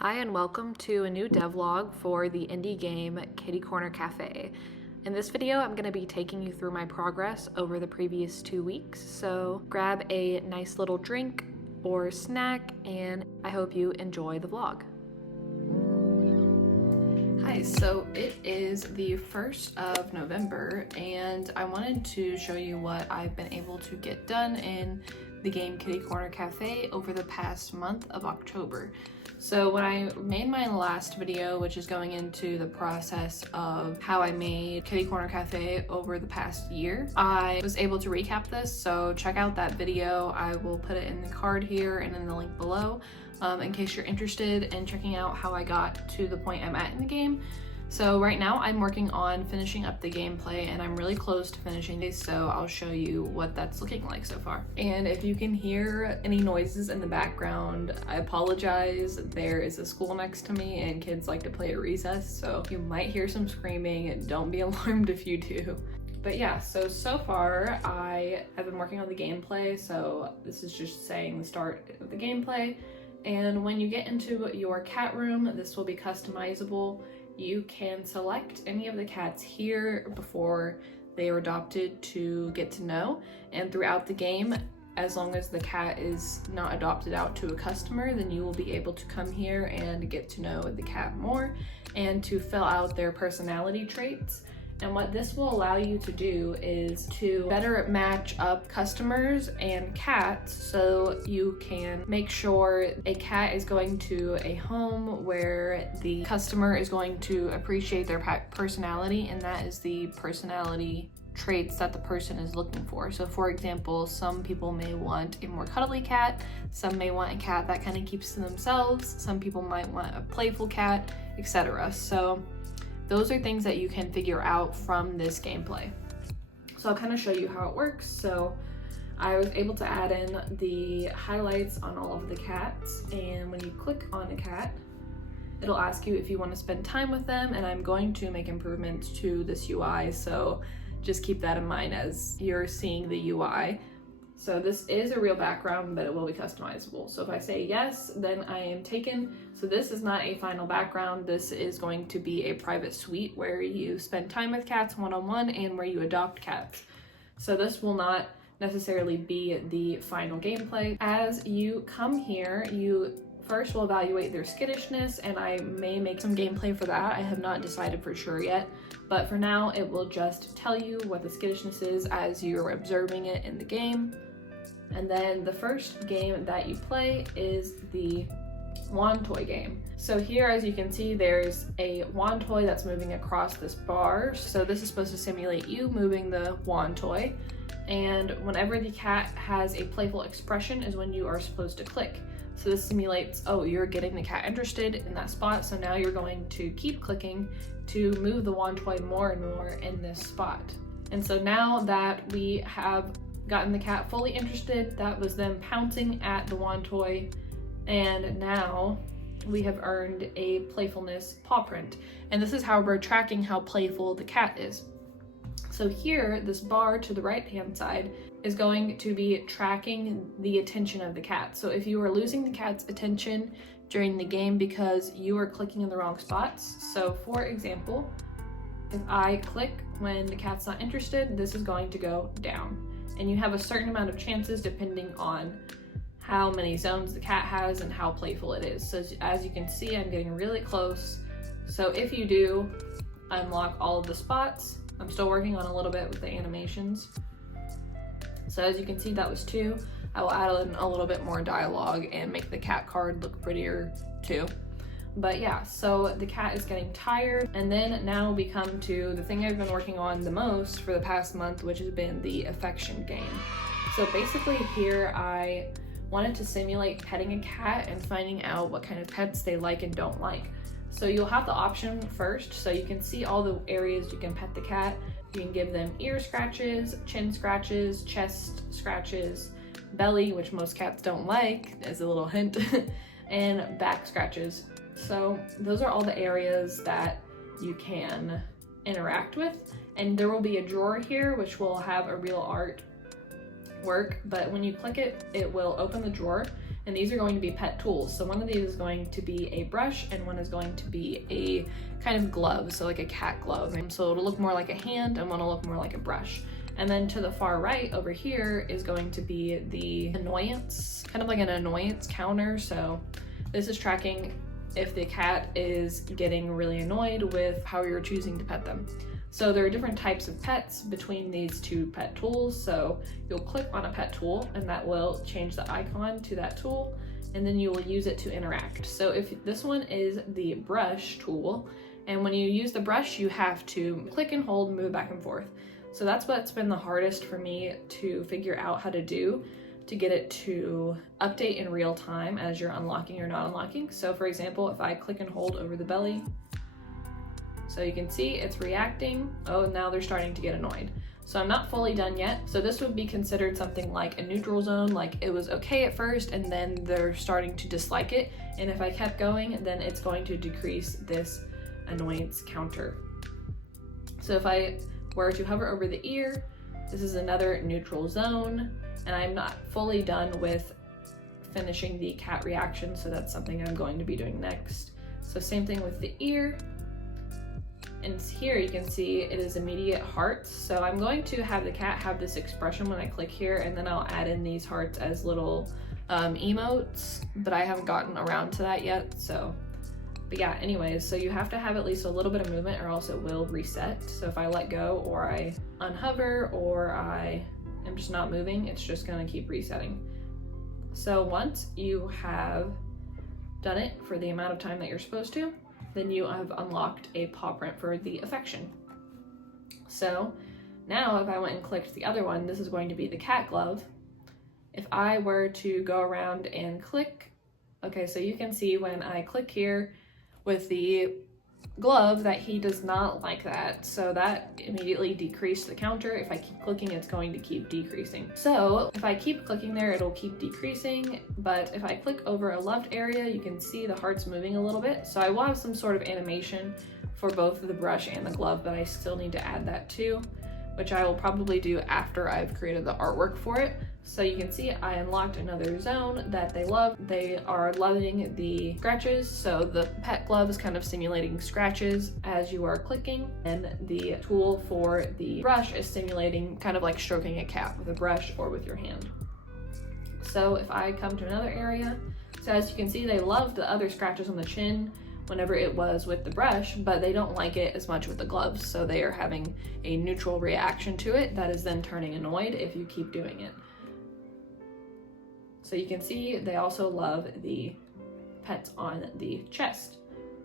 Hi and welcome to a new devlog for the indie game Kitty Corner Cafe. In this video, I'm going to be taking you through my progress over the previous 2 weeks, so grab a nice little drink or snack and I hope you enjoy the vlog. Hi, so it is the 1st of November and I wanted to show you what I've been able to get done in the game Kitty Corner Cafe over the past month of October. So when I made my last video, which is going into the process of how I made Kitty Corner Cafe over the past year, I was able to recap this, so check out that video. I will put it in the card here and in the link below in case you're interested in checking out how I got to the point I'm at in the game. So right now I'm working on finishing up the gameplay and I'm really close to finishing this, so I'll show you what that's looking like so far. And if you can hear any noises in the background, I apologize. There is a school next to me and kids like to play at recess, so you might hear some screaming. Don't be alarmed if you do. But yeah, so far I have been working on the gameplay, so this is just saying the start of the gameplay. And when you get into your cat room, this will be customizable. You can select any of the cats here before they are adopted to get to know, and throughout the game, as long as the cat is not adopted out to a customer, then you will be able to come here and get to know the cat more and to fill out their personality traits. And what this will allow you to do is to better match up customers and cats, so you can make sure a cat is going to a home where the customer is going to appreciate their personality, and that is the personality traits that the person is looking for. So for example, some people may want a more cuddly cat, some may want a cat that kind of keeps to themselves, some people might want a playful cat, etc. So those are things that you can figure out from this gameplay. So I'll kind of show you how it works. So I was able to add in the highlights on all of the cats, and when you click on a cat, it'll ask you if you want to spend time with them, and I'm going to make improvements to this UI, so just keep that in mind as you're seeing the UI. So this is a real background, but it will be customizable. So if I say yes, then I am taken. So this is not a final background. This is going to be a private suite where you spend time with cats one-on-one and where you adopt cats. So this will not necessarily be the final gameplay. As you come here, you first will evaluate their skittishness, and I may make some gameplay for that. I have not decided for sure yet, but for now it will just tell you what the skittishness is as you're observing it in the game. And then the first game that you play is the wand toy game. So here, as you can see, there's a wand toy that's moving across this bar. So this is supposed to simulate you moving the wand toy. And whenever the cat has a playful expression is when you are supposed to click. So this simulates, oh, you're getting the cat interested in that spot. So now you're going to keep clicking to move the wand toy more and more in this spot. And so now that we have gotten the cat fully interested, that was them pouncing at the wand toy, and now we have earned a playfulness paw print, and this is how we're tracking how playful the cat is. So here, this bar to the right hand side is going to be tracking the attention of the cat. So if you are losing the cat's attention during the game because you are clicking in the wrong spots, so for example, if I click when the cat's not interested, this is going to go down. And you have a certain amount of chances depending on how many zones the cat has and how playful it is. So as you can see, I'm getting really close. So if you do unlock all of the spots, I'm still working on a little bit with the animations. So as you can see, that was 2. I will add in a little bit more dialogue and make the cat card look prettier too. But yeah, so the cat is getting tired, and then now we come to the thing I've been working on the most for the past month, which has been the affection game. So basically here I wanted to simulate petting a cat and finding out what kind of pets they like and don't like. So you'll have the option first, so you can see all the areas you can pet the cat. You can give them ear scratches, chin scratches, chest scratches, belly, which most cats don't like, as a little hint, and back scratches. So those are all the areas that you can interact with, and there will be a drawer here which will have a real art work, but when you click it, it will open the drawer, and these are going to be pet tools. So one of these is going to be a brush and one is going to be a kind of glove, so like a cat glove. And so it'll look more like a hand and one will look more like a brush. And then to the far right over here is going to be the annoyance, kind of like an annoyance counter. So this is tracking if the cat is getting really annoyed with how you're choosing to pet them. So there are different types of pets between these two pet tools. So you'll click on a pet tool and that will change the icon to that tool, and then you will use it to interact. So if this one is the brush tool, and when you use the brush, you have to click and hold and move back and forth. So that's what's been the hardest for me to figure out how to do, to get it to update in real time as you're unlocking or not unlocking. So for example, if I click and hold over the belly, so you can see it's reacting. Oh, now they're starting to get annoyed. So I'm not fully done yet. So this would be considered something like a neutral zone, like it was okay at first and then they're starting to dislike it. And if I kept going, then it's going to decrease this annoyance counter. So if I were to hover over the ear, this is another neutral zone, and I'm not fully done with finishing the cat reaction, so that's something I'm going to be doing next. So same thing with the ear, and here you can see it is immediate hearts. So I'm going to have the cat have this expression when I click here, and then I'll add in these hearts as little emotes, but I haven't gotten around to that yet. But yeah, anyways, so you have to have at least a little bit of movement or else it will reset. So if I let go or I unhover or I am just not moving, it's just gonna keep resetting. So once you have done it for the amount of time that you're supposed to, then you have unlocked a paw print for the affection. So now if I went and clicked the other one, this is going to be the cat glove. If I were to go around and click, okay, so you can see when I click here, with the glove that he does not like that. So that immediately decreased the counter. If I keep clicking, it's going to keep decreasing. So if I keep clicking there, it'll keep decreasing. But if I click over a loved area, you can see the hearts moving a little bit. So I will have some sort of animation for both the brush and the glove, but I still need to add that too, which I will probably do after I've created the artwork for it. So you can see I unlocked another zone that they love. They are loving the scratches. So the pet glove is kind of simulating scratches as you are clicking, and the tool for the brush is simulating kind of like stroking a cat with a brush or with your hand. So if I come to another area, so as you can see, they love the other scratches on the chin whenever it was with the brush, but they don't like it as much with the gloves. So they are having a neutral reaction to it that is then turning annoyed if you keep doing it. So you can see they also love the pets on the chest.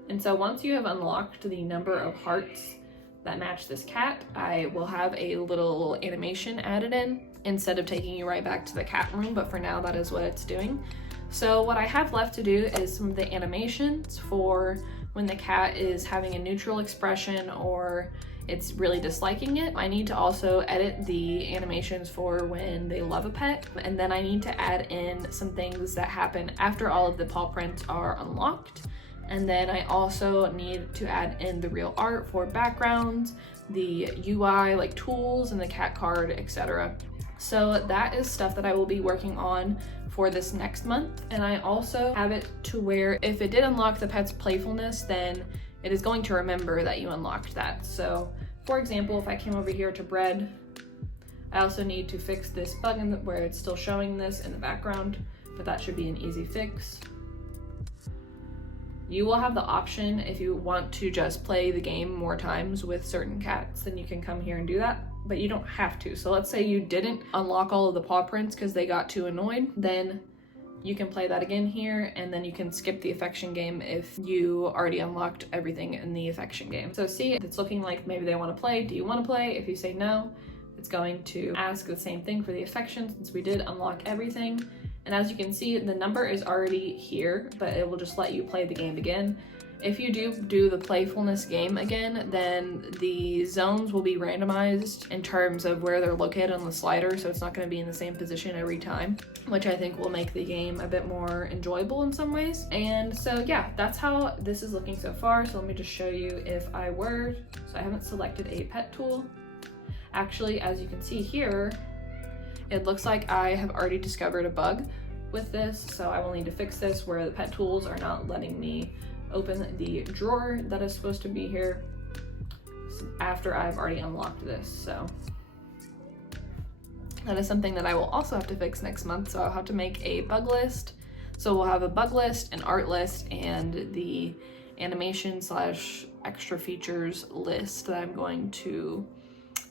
And so once you have unlocked the number of hearts that match this cat, I will have a little animation added in instead of taking you right back to the cat room, but for now that is what it's doing. So what I have left to do is some of the animations for when the cat is having a neutral expression or it's really disliking it. I need to also edit the animations for when they love a pet, and then I need to add in some things that happen after all of the paw prints are unlocked. And then I also need to add in the real art for backgrounds, the UI like tools and the cat card, etc. So that is stuff that I will be working on for this next month. And I also have it to where if it did unlock the pet's playfulness, then it is going to remember that you unlocked that. So for example, if I came over here to bread, I also need to fix this bug where it's still showing this in the background, but that should be an easy fix. You will have the option if you want to just play the game more times with certain cats, then you can come here and do that, but you don't have to. So let's say you didn't unlock all of the paw prints because they got too annoyed, then you can play that again here, and then you can skip the affection game if you already unlocked everything in the affection game. So see, it's looking like maybe they want to play. Do you want to play? If you say no, it's going to ask the same thing for the affection since we did unlock everything. And as you can see, the number is already here, but it will just let you play the game again. If you do the playfulness game again, then the zones will be randomized in terms of where they're located on the slider, so it's not going to be in the same position every time, which I think will make the game a bit more enjoyable in some ways. And so yeah, that's how this is looking so far. So let me just show you if I were, so I haven't selected a pet tool. Actually, as you can see here, it looks like I have already discovered a bug with this, so I will need to fix this where the pet tools are not letting me open the drawer that is supposed to be here after I've already unlocked this. So that is something that I will also have to fix next month. So I'll have to make a bug list. So we'll have a bug list, an art list, and the animation / extra features list that I'm going to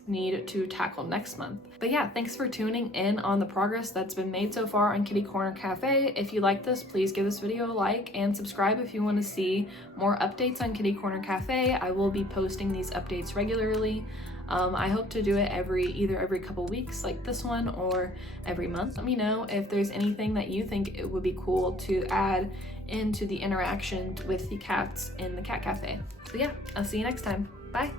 need to tackle next month. But yeah, thanks for tuning in on the progress that's been made so far on Kitty Corner Cafe. If you like this, please give this video a like and subscribe if you want to see more updates on Kitty Corner Cafe. I will be posting these updates regularly. I hope to do it either every couple weeks like this one, or every month. Let me know if there's anything that you think it would be cool to add into the interaction with the cats in the cat cafe. So yeah, I'll see you next time. Bye.